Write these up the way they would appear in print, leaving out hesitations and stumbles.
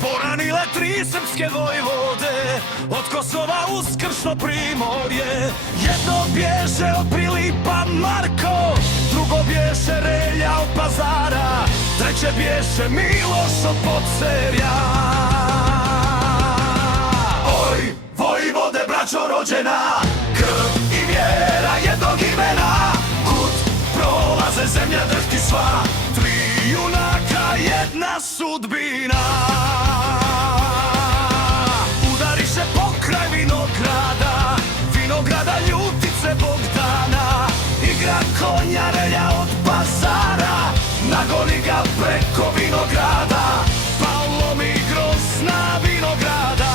Poranile tri srpske vojvode, od Kosova uz kršno primorje. Jedno bježe od Prilipa Marko, drugo bježe Relja od Pazara, treće bježe Miloš od Podserja. Oj, vojvode, braćo rođena, krv i vjera jednog imena, kud prolaze zemlja drhti sva, tri junaka jedna sudbina. Udariše pokraj vinograda, vinograda Ljutice Bogdana, igra konja Relja od Pazara, nagoni ga preko vinograda, pa lomi grozna vinograda.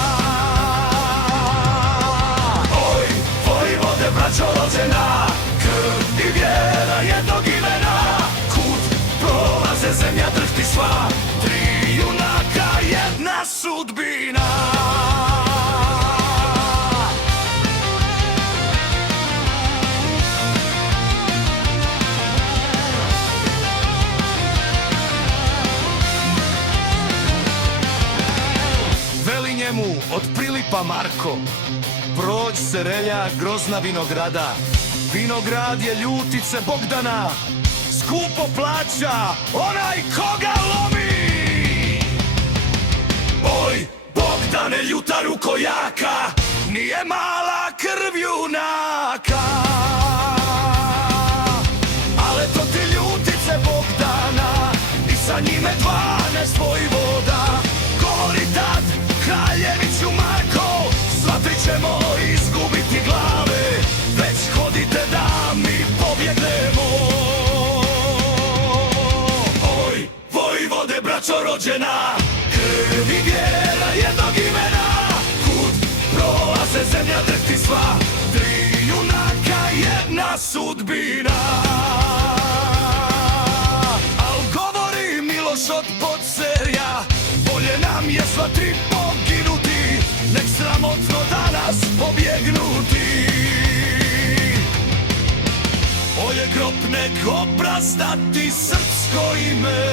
Oj, vojvode, braćo rođena, krv i vjera jednog imena, kud prolaze zemlja drhti sva, tri junaka jedna sudbina. Veli njemu od Prilipa Marko, prođ se Relja grozna vinograda, vinograd je Ljutice Bogdana, skupo plaća onaj koga lomi. Oj, Bogdane, ljuta rukojaka, nije mala krv junaka, ale to ti Ljutice Bogdana i sa njime 12 vojvoda. Govori tad kraljeviću Marko, sva tri ćemo izgubiti glave, već hodite da mi pobjegnemo. Oj, vojvode, braćo rođena, krv i vjera jednog imena, kud prolaze zemlja drhti sva, tri junaka jedna sudbina. Al govori Miloš od Podserja, bolje nam je sva tri poginuti, nek sramotno danas pobjegnuti. Bolje grob nek oprazdati srpsko ime,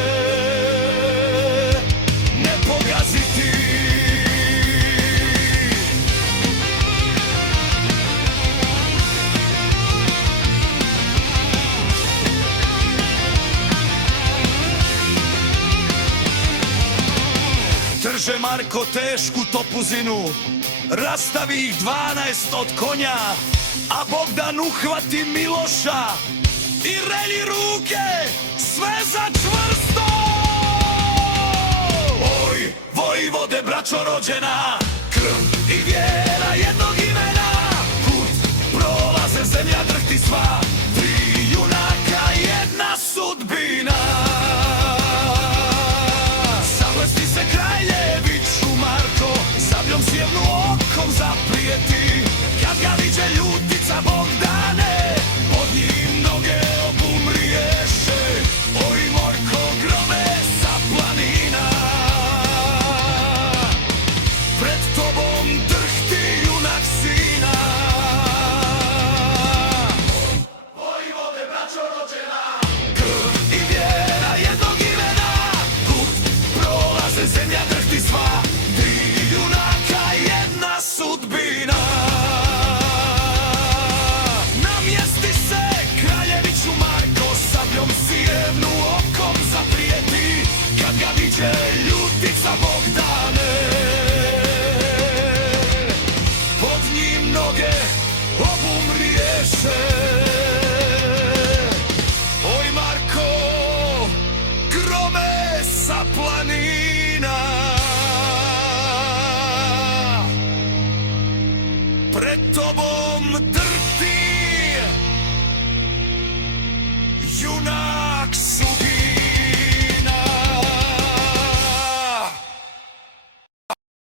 ne pogaziti. Drže Marko tešku topuzinu, rastavi ih 12 od konja, a Bogdan uhvati Miloša i Relji ruke sve za čvrsto. Oj, vojvode, braćo rođena, krv i vjera jednog imena, kud prolaze zemlja drhti sva, tri junaka jedna sudbina. Sablesti se kraljeviću Marko, sabljom sjevnu okom zaprijeti, kad ga viđe Ljutica Bogdane, od njim noge obumriješe. Oj, Morko, grome sa planina, pred tobom drhti junak sina. Vojvode, braćo rođena, krv i vjera jednog imena, kud prolaze zemlja drhti sva, tri junaka jedna sudbina. Namjesti se kraljeviću Marko, sabljom sjevnu okom zaprijeti, kad ga viđe Ljutica Bogdane, pod njim noge obumriješe. Oj, Marko, grome sa planine.